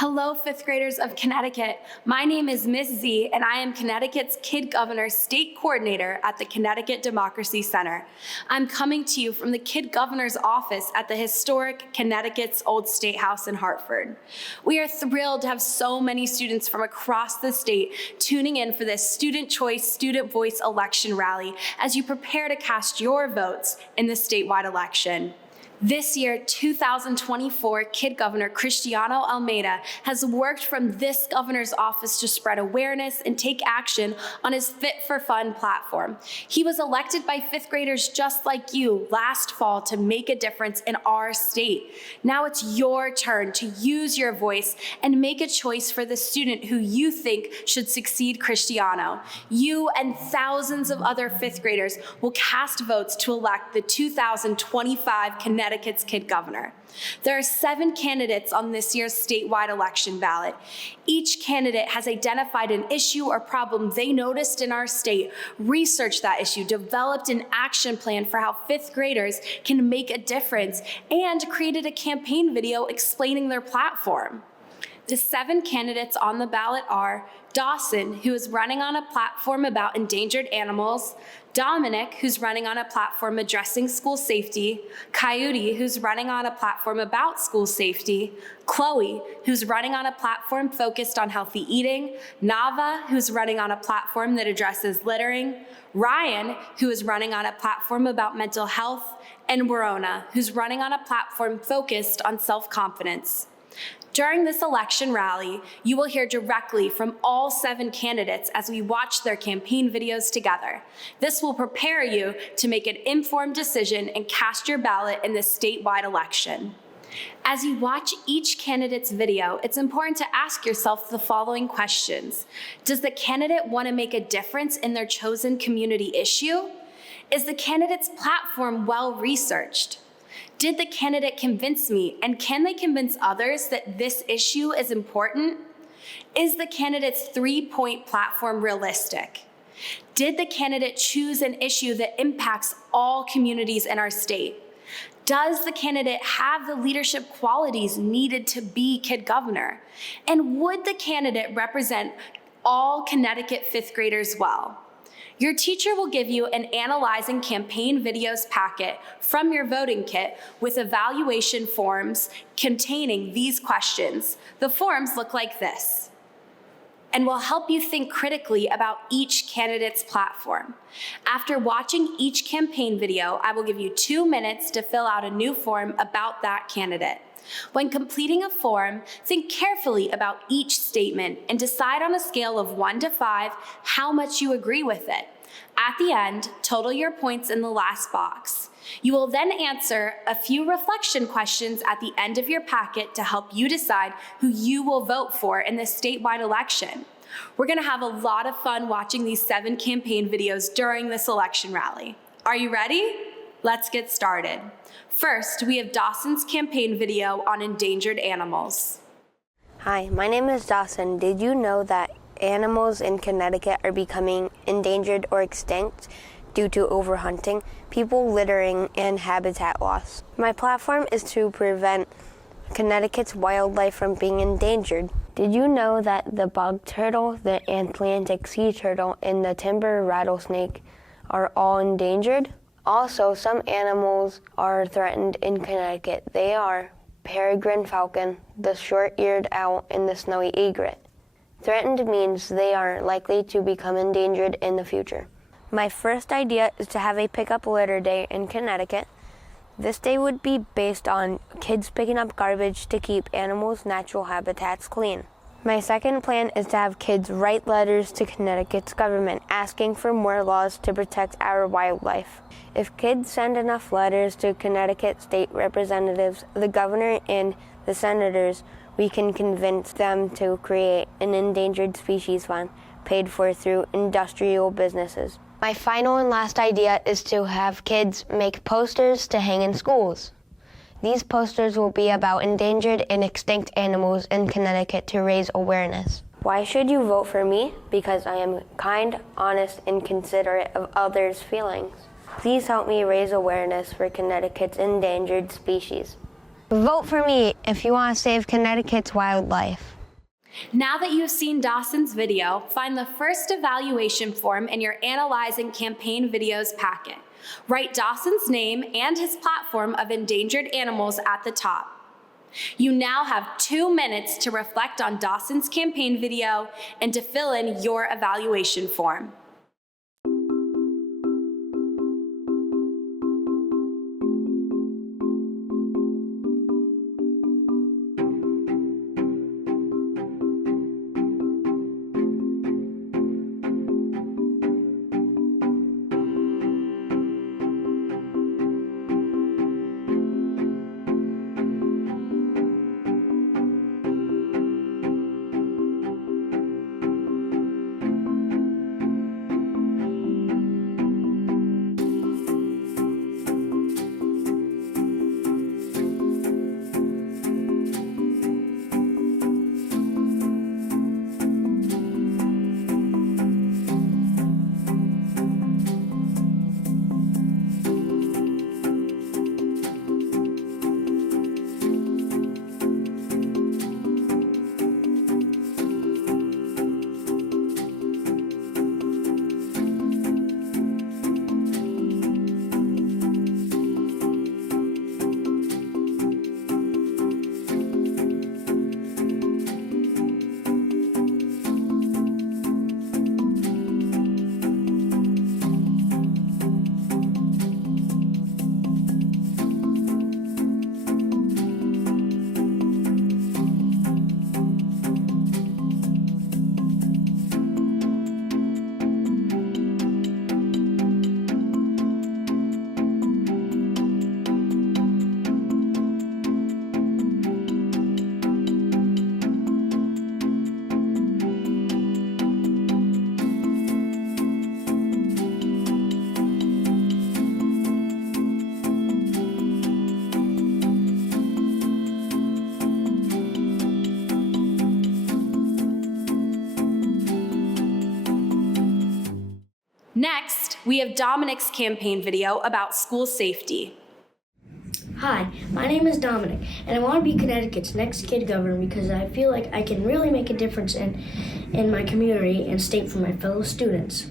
Hello, fifth graders of Connecticut. My name is Miss Z, and I am Connecticut's Kid Governor State Coordinator at the Connecticut Democracy Center. I'm coming to you from the Kid Governor's office at the historic Connecticut's Old State House in Hartford. We are thrilled to have so many students from across the state tuning in for this Student Choice, Student Voice election rally as you prepare to cast your votes in the statewide election. This year, 2024 Kid Governor Cristiano Almeida has worked from this governor's office to spread awareness and take action on his Fit for Fun platform. He was elected by fifth graders just like you last fall to make a difference in our state. Now it's your turn to use your voice and make a choice for the student who you think should succeed Cristiano. You and thousands of other fifth graders will cast votes to elect the 2025 Connecticut's Kid Governor. There are 7 candidates on this year's statewide election ballot. Each candidate has identified an issue or problem they noticed in our state, researched that issue, developed an action plan for how fifth graders can make a difference, and created a campaign video explaining their platform. The 7 candidates on the ballot are Dawson, who is running on a platform about endangered animals, Dominic, who's running on a platform addressing school safety, Coyote, who's running on a platform about school safety, Chloe, who's running on a platform focused on healthy eating, Nava, who's running on a platform that addresses littering, Ryan, who is running on a platform about mental health, and Warona, who's running on a platform focused on self-confidence. During this election rally, you will hear directly from all 7 candidates as we watch their campaign videos together. This will prepare you to make an informed decision and cast your ballot in the statewide election. As you watch each candidate's video, it's important to ask yourself the following questions. Does the candidate want to make a difference in their chosen community issue? Is the candidate's platform well-researched? Did the candidate convince me, and can they convince others that this issue is important? Is the candidate's 3-point platform realistic? Did the candidate choose an issue that impacts all communities in our state? Does the candidate have the leadership qualities needed to be Kid Governor? And would the candidate represent all Connecticut fifth graders well? Your teacher will give you an analyzing campaign videos packet from your voting kit with evaluation forms containing these questions. The forms look like this and will help you think critically about each candidate's platform. After watching each campaign video, I will give you 2 minutes to fill out a new form about that candidate. When completing a form, think carefully about each statement and decide on a scale of 1 to 5 how much you agree with it. At the end, total your points in the last box. You will then answer a few reflection questions at the end of your packet to help you decide who you will vote for in the statewide election. We're going to have a lot of fun watching these 7 campaign videos during this election rally. Are you ready? Let's get started. First, we have Dawson's campaign video on endangered animals. Hi, my name is Dawson. Did you know that animals in Connecticut are becoming endangered or extinct due to overhunting, people littering, and habitat loss? My platform is to prevent Connecticut's wildlife from being endangered. Did you know that the bog turtle, the Atlantic sea turtle, and the timber rattlesnake are all endangered? Also, some animals are threatened in Connecticut. They are peregrine falcon, the short-eared owl, and the snowy egret. Threatened means they are likely to become endangered in the future. My first idea is to have a pickup litter day in Connecticut. This day would be based on kids picking up garbage to keep animals' natural habitats clean. My second plan is to have kids write letters to Connecticut's government asking for more laws to protect our wildlife. If kids send enough letters to Connecticut state representatives, the governor, and the senators, we can convince them to create an endangered species fund paid for through industrial businesses. My final and last idea is to have kids make posters to hang in schools. These posters will be about endangered and extinct animals in Connecticut to raise awareness. Why should you vote for me? Because I am kind, honest, and considerate of others' feelings. Please help me raise awareness for Connecticut's endangered species. Vote for me if you want to save Connecticut's wildlife. Now that you have seen Dawson's video, find the first evaluation form in your Analyzing Campaign Videos packet. Write Dawson's name and his platform of endangered animals at the top. You now have 2 minutes to reflect on Dawson's campaign video and to fill in your evaluation form. Next, we have Dominic's campaign video about school safety. Hi, my name is Dominic, and I want to be Connecticut's next kid governor because I feel like I can really make a difference in my community and state for my fellow students.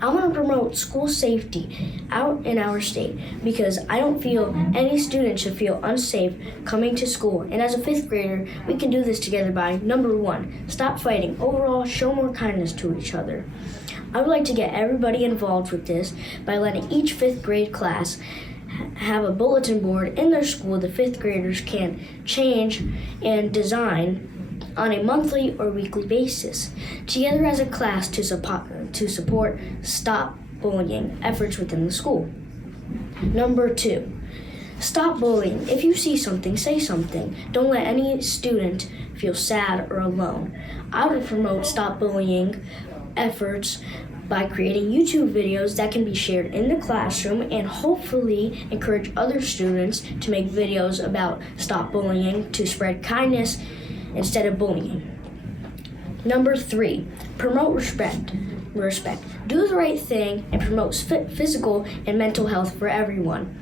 I want to promote school safety out in our state because I don't feel any student should feel unsafe coming to school. And as a 5th grader, we can do this together by, number 1, stop fighting. Overall, show more kindness to each other. I would like to get everybody involved with this by letting each 5th grade class have a bulletin board in their school the 5th graders can change and design on a monthly or weekly basis, together as a class to support Stop Bullying efforts within the school. Number 2, stop bullying. If you see something, say something. Don't let any student feel sad or alone. I would promote Stop Bullying efforts by creating YouTube videos that can be shared in the classroom and hopefully encourage other students to make videos about Stop Bullying to spread kindness instead of bullying. Number 3, promote respect. Do the right thing and promote physical and mental health for everyone.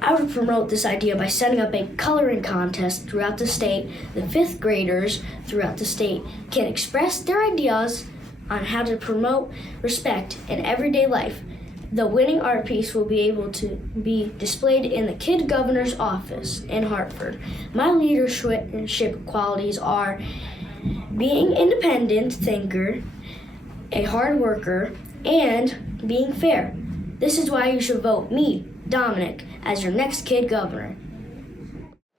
I would promote this idea by setting up a coloring contest throughout the state. The 5th graders throughout the state can express their ideas on how to promote respect in everyday life. The winning art piece will be able to be displayed in the Kid Governor's office in Hartford. My leadership qualities are being an independent thinker, a hard worker, and being fair. This is why you should vote me, Dominic, as your next Kid Governor.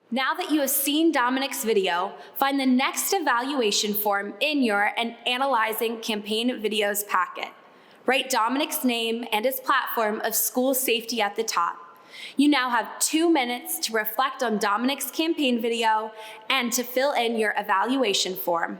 Now that you have seen Dominic's video, find the next evaluation form in your Analyzing Campaign Videos packet. Write Dominic's name and his platform of school safety at the top. You now have 2 minutes to reflect on Dominic's campaign video and to fill in your evaluation form.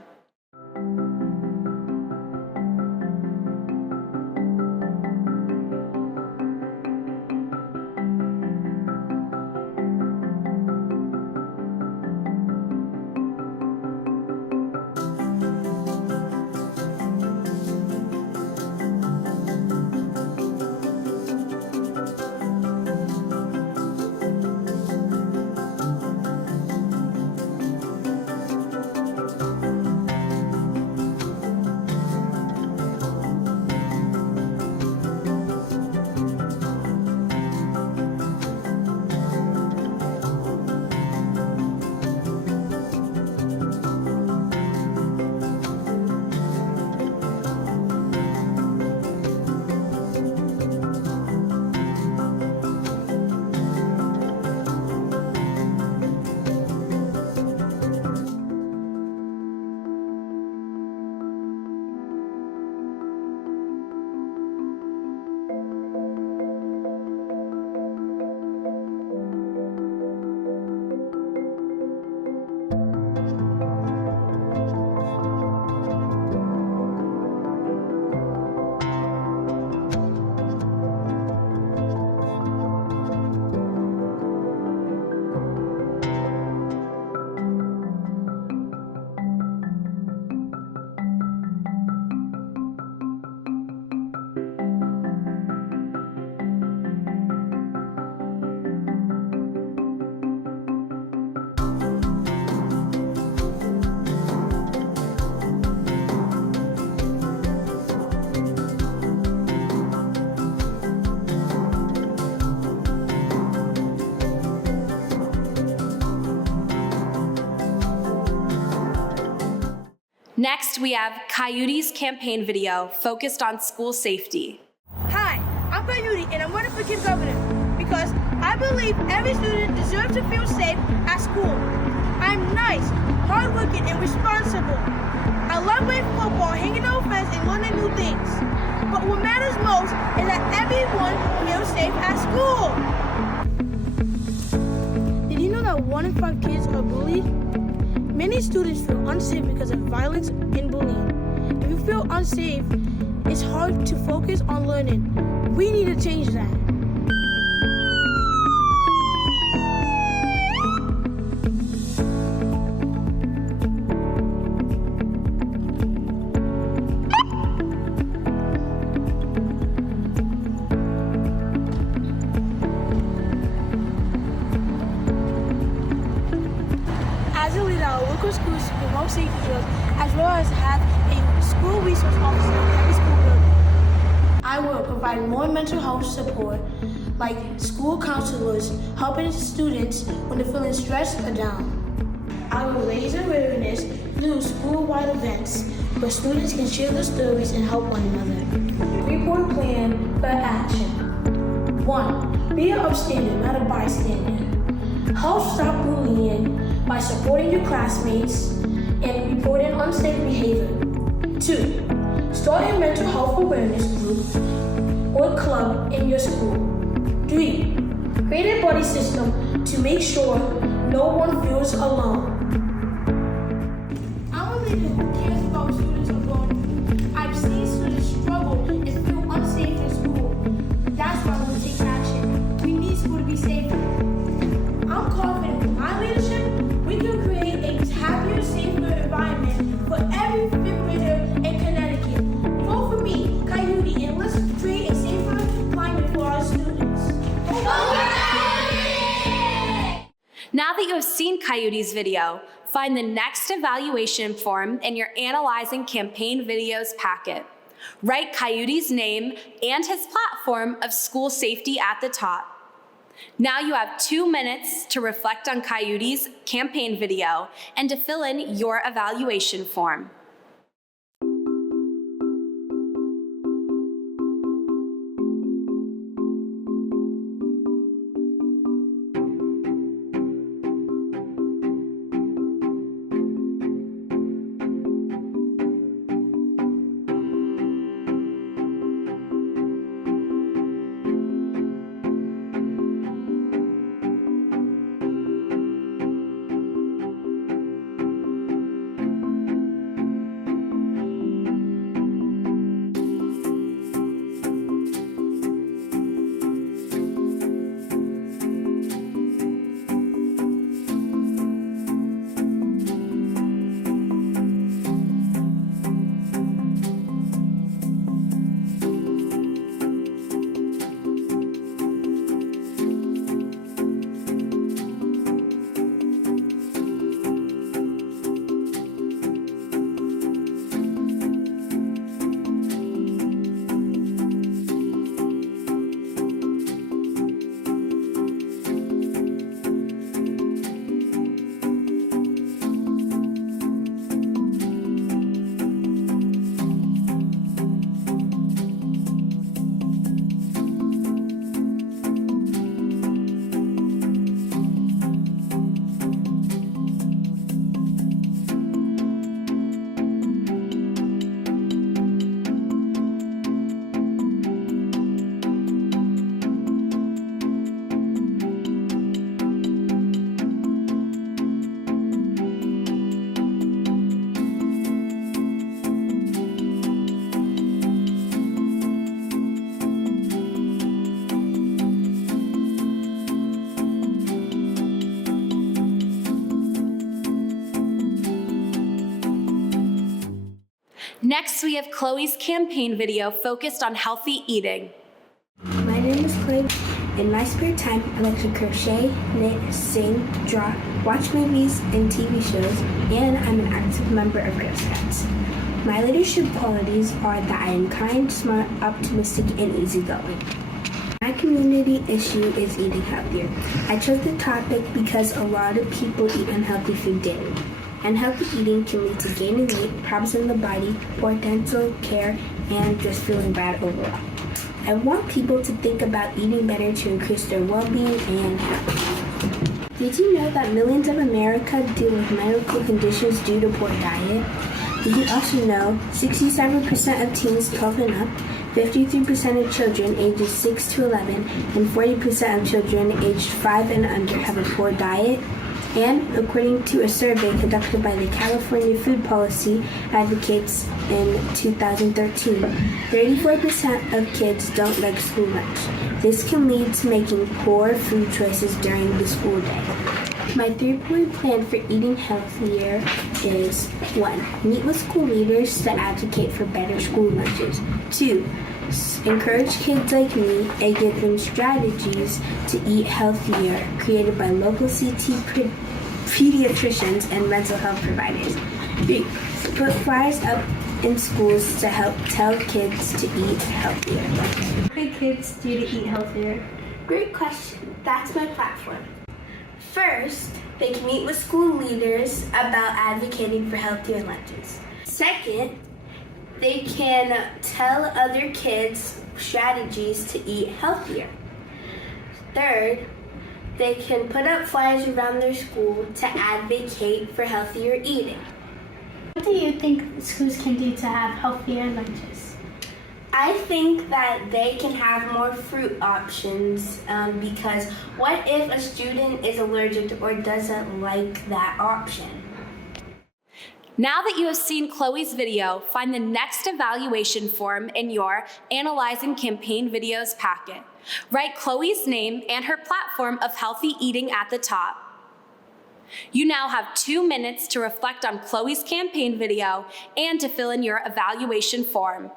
Next, we have Coyote's campaign video focused on school safety. Hi, I'm Coyote and I'm running for kid governor because I believe every student deserves to feel safe at school. I'm nice, hardworking, and responsible. I love playing football, hanging out with friends, and learning new things. But what matters most is that everyone feels safe at school. Did you know that 1 in 5 kids are bullied? Many students feel unsafe because of violence and bullying. If you feel unsafe, it's hard to focus on learning. We need to change that. As a leader, I work with schools to promote safety drills, as well as have a school resource officer in every school building. I will provide more mental health support, like school counselors helping students when they're feeling stressed or down. I will raise awareness through school-wide events where students can share their stories and help one another. 3-point plan for action. 1. Be an upstander, not a bystander. Help stop bullying by supporting your classmates and reporting unsafe behavior. 2. Start a mental health awareness group or club in your school. 3. Create a buddy system to make sure no one feels alone. I'm a leader who cares about students alone. I've seen students struggle and feel unsafe in school. That's why we take action. We need school to be safer. I'm confident with my leadership, we can create a happier, safer environment for every 5th grader in Connecticut. Vote for me, Coyote, and let's create a safer climate for our students. Now that you have seen Coyote's video, find the next evaluation form in your Analyzing Campaign Videos packet. Write Coyote's name and his platform of school safety at the top. Now you have 2 minutes to reflect on Coyote's campaign video and to fill in your evaluation form. Next, we have Chloe's campaign video focused on healthy eating. My name is Chloe. In my spare time, I like to crochet, knit, sing, draw, watch movies and TV shows, and I'm an active member of Girl Scouts. My leadership qualities are that I am kind, smart, optimistic, and easygoing. My community issue is eating healthier. I chose the topic because a lot of people eat unhealthy food daily. and healthy eating can lead to gaining weight, problems in the body, poor dental care, and just feeling bad overall. I want people to think about eating better to increase their well-being and health. Did you know that millions of America deal with medical conditions due to poor diet? Did you also know 67% of teens 12 and up, 53% of children ages 6 to 11, and 40% of children aged 5 and under have a poor diet? And according to a survey conducted by the California Food Policy Advocates in 2013, 34% of kids don't like school lunch. This can lead to making poor food choices during the school day. My 3-point plan for eating healthier is 1. Meet with school leaders to advocate for better school lunches. 2. Encourage kids like me and give them strategies to eat healthier created by local CT pediatricians and mental health providers. 3. Put flyers up in schools to help tell kids to eat healthier. What do kids do to eat healthier? Great question. That's my platform. First, they can meet with school leaders about advocating for healthier lunches. Second, they can tell other kids strategies to eat healthier. Third, they can put up flyers around their school to advocate for healthier eating. What do you think schools can do to have healthier lunches? I think that they can have more fruit options because what if a student is allergic or doesn't like that option? Now that you have seen Chloe's video, find the next evaluation form in your Analyzing Campaign Videos packet. Write Chloe's name and her platform of healthy eating at the top. You now have 2 minutes to reflect on Chloe's campaign video and to fill in your evaluation form.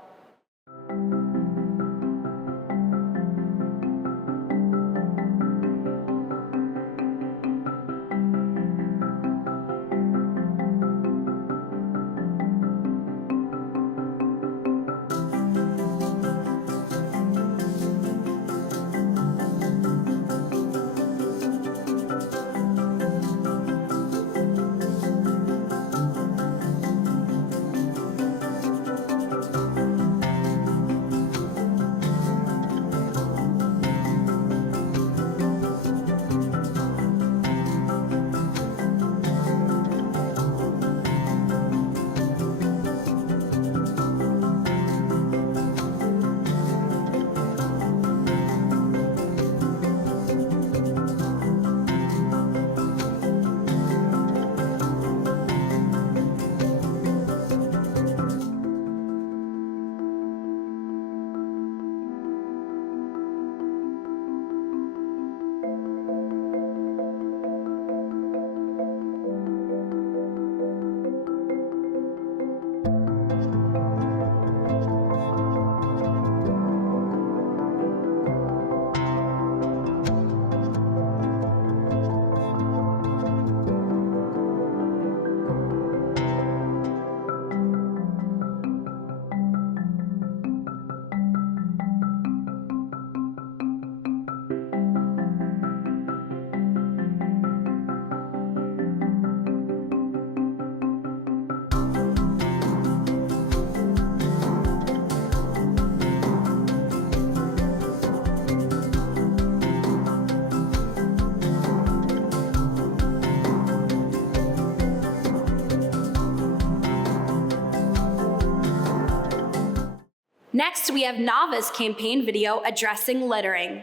Next, we have Nava's campaign video addressing littering.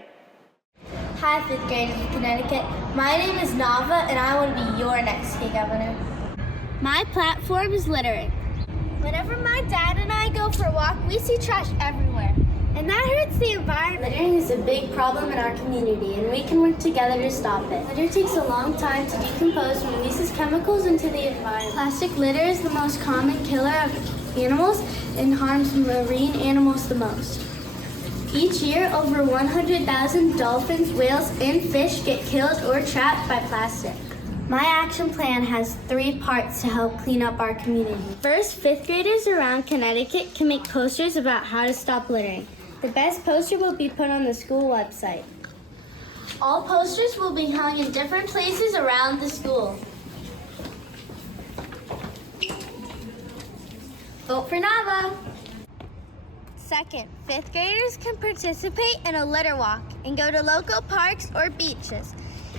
Hi, 5th graders of Connecticut. My name is Nava, and I want to be your next state governor. My platform is littering. Whenever my dad and I go for a walk, we see trash everywhere, and that hurts the environment. Littering is a big problem in our community, and we can work together to stop it. Litter takes a long time to decompose and releases chemicals into the environment. Plastic litter is the most common killer of animals and harms marine animals the most. Each year, over 100,000 dolphins, whales, and fish get killed or trapped by plastic. My action plan has 3 parts to help clean up our community. First, 5th graders around Connecticut can make posters about how to stop littering. The best poster will be put on the school website. All posters will be hung in different places around the school. Vote for Nava. Second, 5th graders can participate in a litter walk and go to local parks or beaches.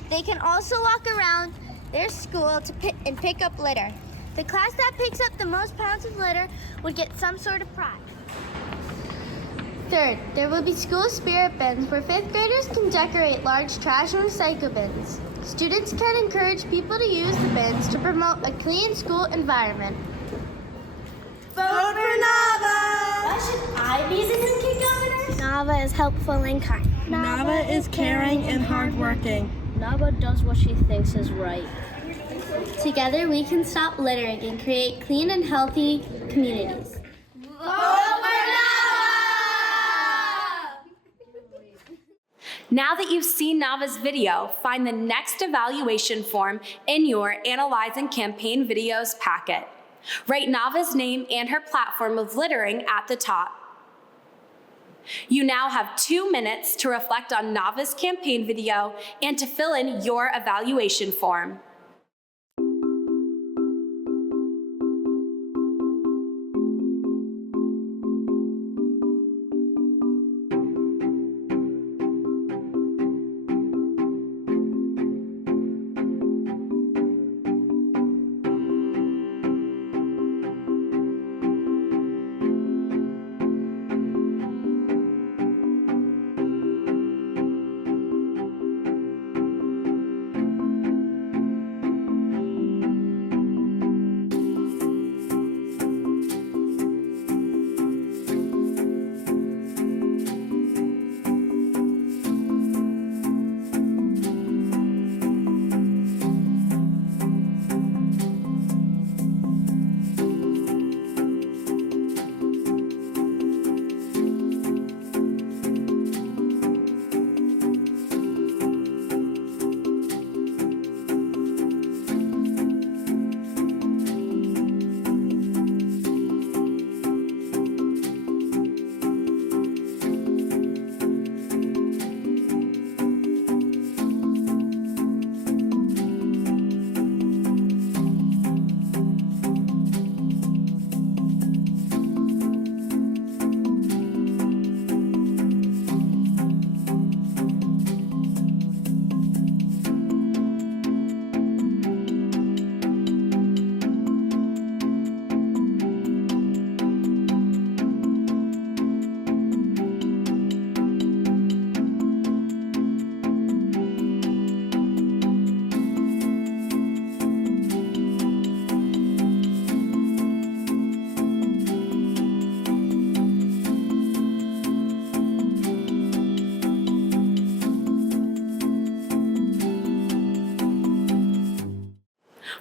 They can also walk around their school to pick up litter. The class that picks up the most pounds of litter would get some sort of prize. Third, there will be school spirit bins where 5th graders can decorate large trash and recycle bins. Students can encourage people to use the bins to promote a clean school environment. Vote for Nava! Why should I be the new kid governor? Nava is helpful and kind. Nava is caring and hardworking. Nava does what she thinks is right. Together we can stop littering and create clean and healthy communities. Now that you've seen Nava's video, find the next evaluation form in your Analyze and Campaign Videos packet. Write Nava's name and her platform of littering at the top. You now have 2 minutes to reflect on Nava's campaign video and to fill in your evaluation form.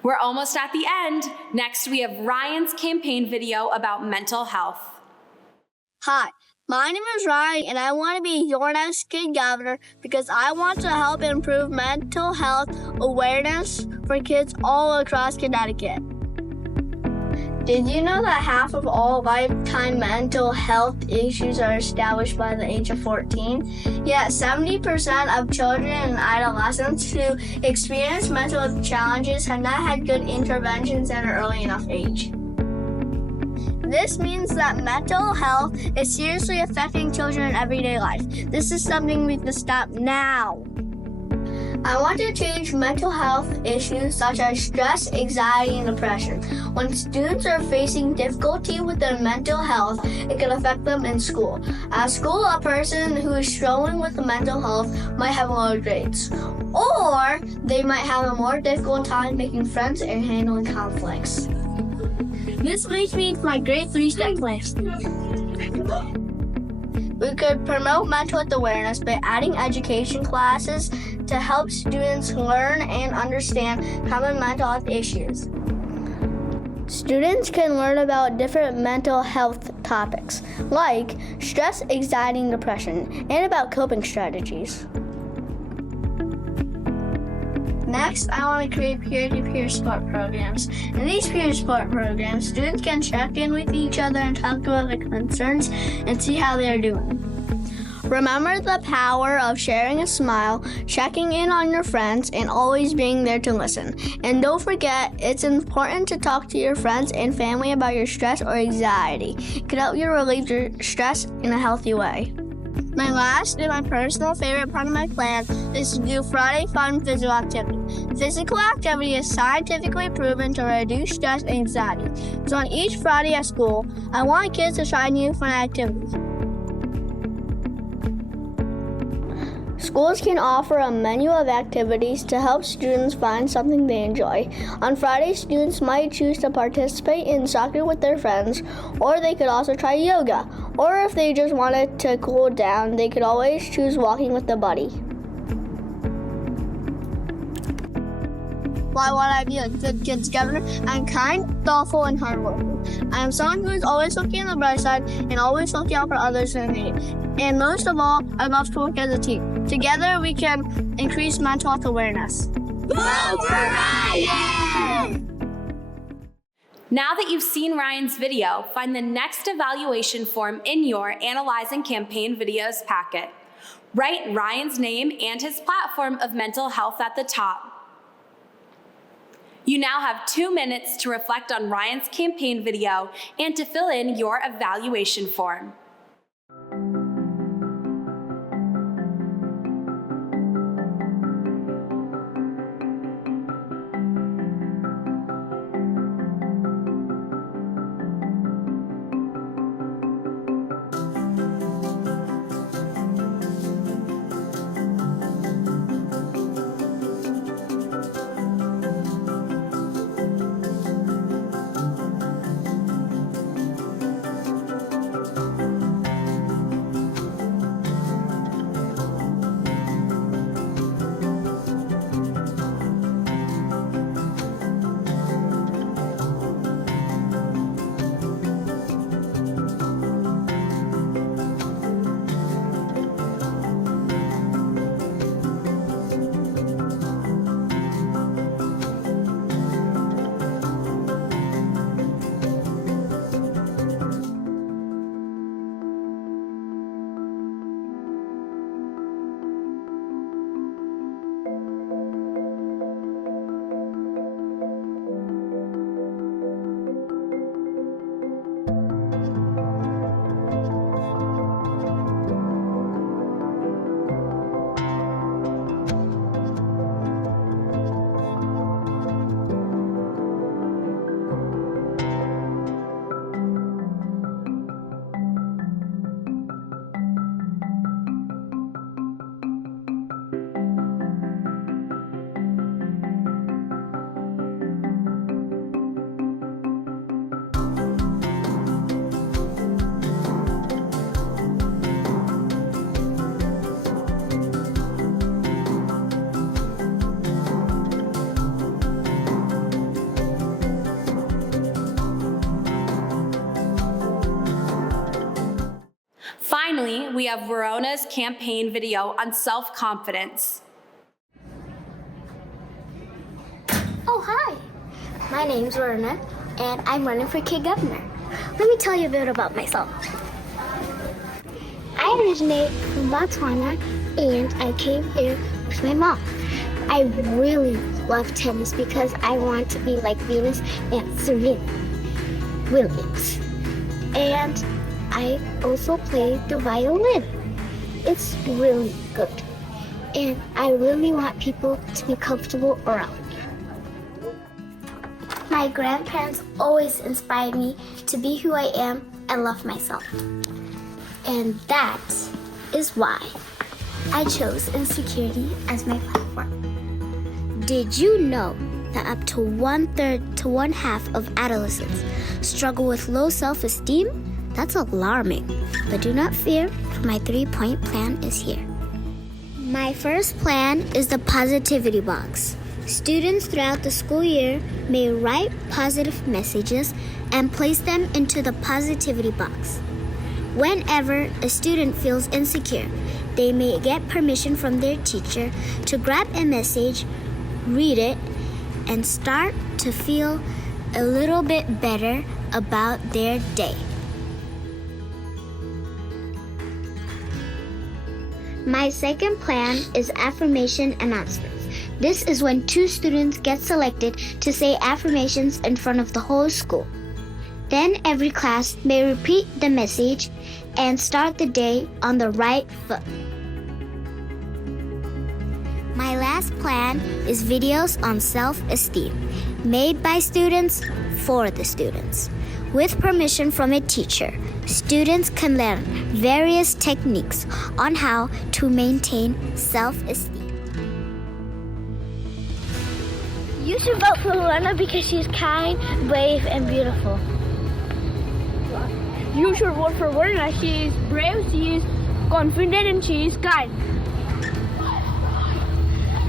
We're almost at the end. Next, we have Ryan's campaign video about mental health. Hi, my name is Ryan, and I want to be your next kid governor because I want to help improve mental health awareness for kids all across Connecticut. Did you know that half of all lifetime mental health issues are established by the age of 14? Yet 70% of children and adolescents who experience mental health challenges have not had good interventions at an early enough age. This means that mental health is seriously affecting children in everyday life. This is something we can stop now. I want to change mental health issues such as stress, anxiety, and depression. When students are facing difficulty with their mental health, it can affect them in school. At school, a person who is struggling with mental health might have lower grades, or they might have a more difficult time making friends and handling conflicts. This leads me to my grade 3-step plan. We could promote mental health awareness by adding education classes to help students learn and understand common mental health issues. Students can learn about different mental health topics, like stress, anxiety, and depression, and about coping strategies. Next, I want to create peer-to-peer support programs. In these peer support programs, students can check in with each other and talk about their concerns and see how they are doing. Remember the power of sharing a smile, checking in on your friends, and always being there to listen. And don't forget, it's important to talk to your friends and family about your stress or anxiety. It can help you relieve your stress in a healthy way. My last and my personal favorite part of my plan is to do Friday fun physical activity. Physical activity is scientifically proven to reduce stress and anxiety. So on each Friday at school, I want kids to try new fun activities. Schools can offer a menu of activities to help students find something they enjoy. On Friday, students might choose to participate in soccer with their friends, or they could also try yoga. Or if they just wanted to cool down, they could always choose walking with a buddy. Why would I be a good kids governor? I'm kind, thoughtful, and hardworking. I am someone who is always looking on the bright side and always looking out for others in need. And most of all, I love to work as a team. Together, we can increase mental health awareness. Vote for Ryan! Now that you've seen Ryan's video, find the next evaluation form in your Analyzing Campaign Videos packet. Write Ryan's name and his platform of mental health at the top. You now have 2 minutes to reflect on Ryan's campaign video and to fill in your evaluation form. Finally, we have Warona's campaign video on self-confidence. Oh, hi. My name's Warona, and I'm running for kid governor. Let me tell you a bit about myself. I originate from Botswana, and I came here with my mom. I really love tennis because I want to be like Venus and Serena Williams. And I also play the violin. It's really good. And I really want people to be comfortable around me. My grandparents always inspired me to be who I am and love myself. And that is why I chose insecurity as my platform. Did you know that up to 1/3 to 1/2 of adolescents struggle with low self-esteem? That's alarming. But do not fear, for my 3-point plan is here. My first plan is the positivity box. Students throughout the school year may write positive messages and place them into the positivity box. Whenever a student feels insecure, they may get permission from their teacher to grab a message, read it, and start to feel a little bit better about their day. My second plan is affirmation announcements. This is when 2 students get selected to say affirmations in front of the whole school. Then every class may repeat the message and start the day on the right foot. My last plan is videos on self-esteem, made by students for the students. With permission from a teacher, students can learn various techniques on how to maintain self-esteem. You should vote for Warona because she's kind, brave, and beautiful. You should vote for Warona. She is brave, she is confident, and she is kind.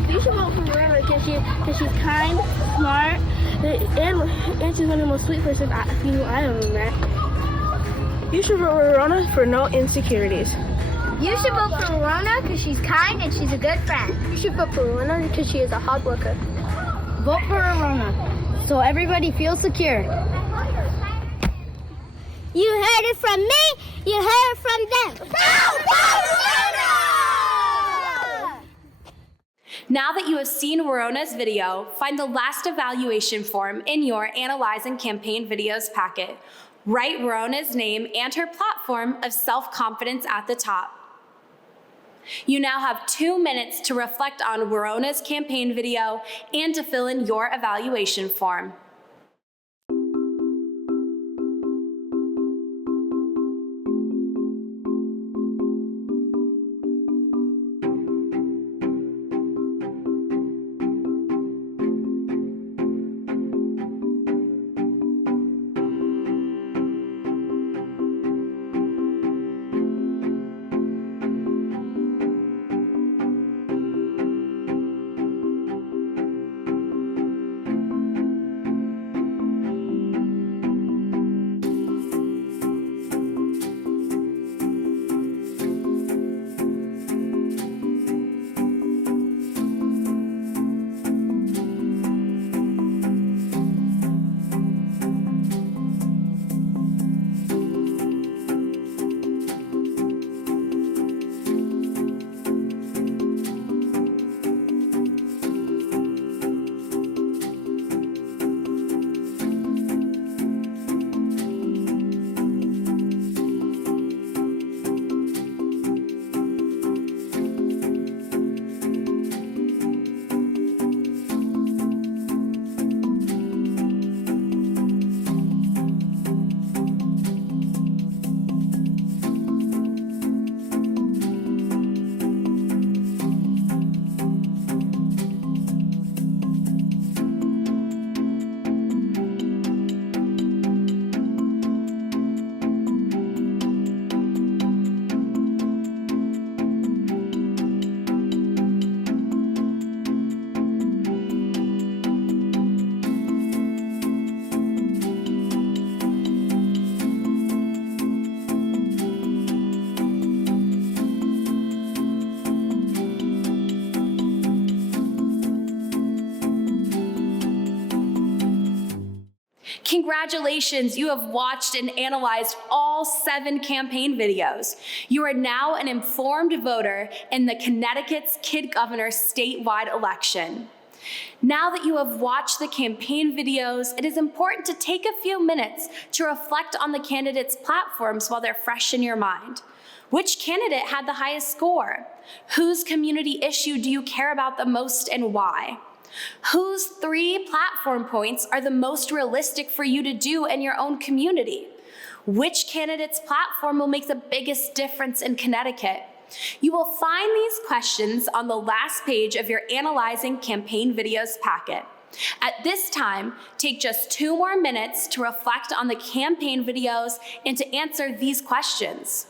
You should vote for Warona because she's kind, smart, and she's one of the most sweet person I ever met. You should vote for Warona for no insecurities. You should vote for Warona because she's kind and she's a good friend. You should vote for Warona because she is a hard worker. Vote for Warona so everybody feels secure. You heard it from me, you heard it from them. Now that you have seen Warona's video, find the last evaluation form in your Analyzing Campaign Videos packet. Write Warona's name and her platform of self-confidence at the top. You now have 2 minutes to reflect on Warona's campaign video and to fill in your evaluation form. Congratulations, you have watched and analyzed all 7 campaign videos. You are now an informed voter in the Connecticut's Kid Governor statewide election. Now that you have watched the campaign videos, it is important to take a few minutes to reflect on the candidates' platforms while they're fresh in your mind. Which candidate had the highest score? Whose community issue do you care about the most and why? Whose 3 platform points are the most realistic for you to do in your own community? Which candidate's platform will make the biggest difference in Connecticut? You will find these questions on the last page of your Analyzing Campaign Videos packet. At this time, take just 2 more minutes to reflect on the campaign videos and to answer these questions.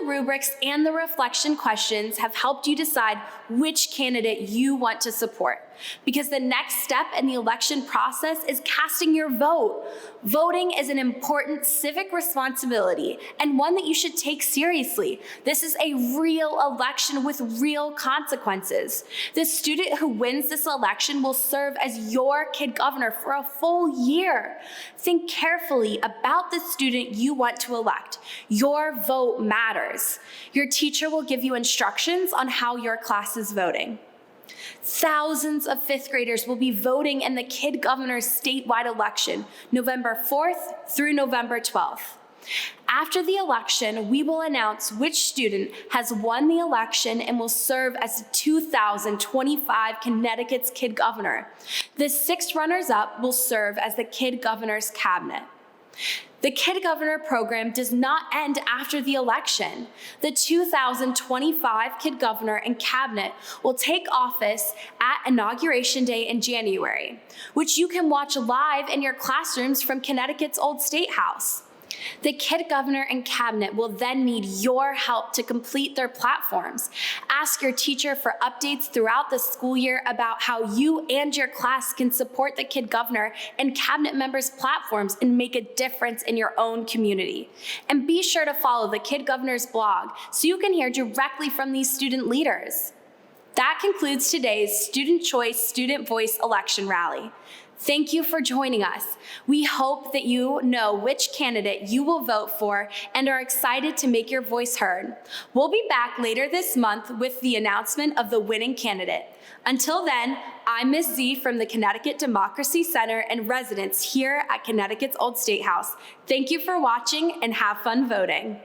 the rubrics and the reflection questions have helped you decide which candidate you want to support, because the next step in the election process is casting your vote. Voting is an important civic responsibility and one that you should take seriously. This is a real election with real consequences. The student who wins this election will serve as your kid governor for a full year. Think carefully about the student you want to elect. Your vote matters. Your teacher will give you instructions on how your class is voting. Thousands of fifth graders will be voting in the Kid Governor's statewide election, November 4th through November 12th. After the election, we will announce which student has won the election and will serve as the 2025 Connecticut's Kid Governor. The 6 runners-up will serve as the Kid Governor's cabinet. The Kid Governor program does not end after the election. The 2025 Kid Governor and Cabinet will take office at Inauguration Day in January, which you can watch live in your classrooms from Connecticut's Old State House. The Kid Governor and Cabinet will then need your help to complete their platforms. Ask your teacher for updates throughout the school year about how you and your class can support the Kid Governor and Cabinet members' platforms and make a difference in your own community. And be sure to follow the Kid Governor's blog so you can hear directly from these student leaders. That concludes today's Student Choice Student Voice Election Rally. Thank you for joining us. We hope that you know which candidate you will vote for and are excited to make your voice heard. We'll be back later this month with the announcement of the winning candidate. Until then, I'm Ms. Z from the Connecticut Democracy Center and residents here at Connecticut's Old State House. Thank you for watching and have fun voting.